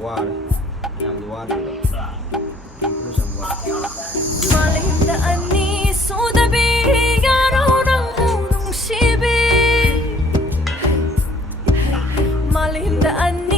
war. Yang luar terus ang war. Malimdaan ni Sudabi, araw ng unong sibi. Malimdaan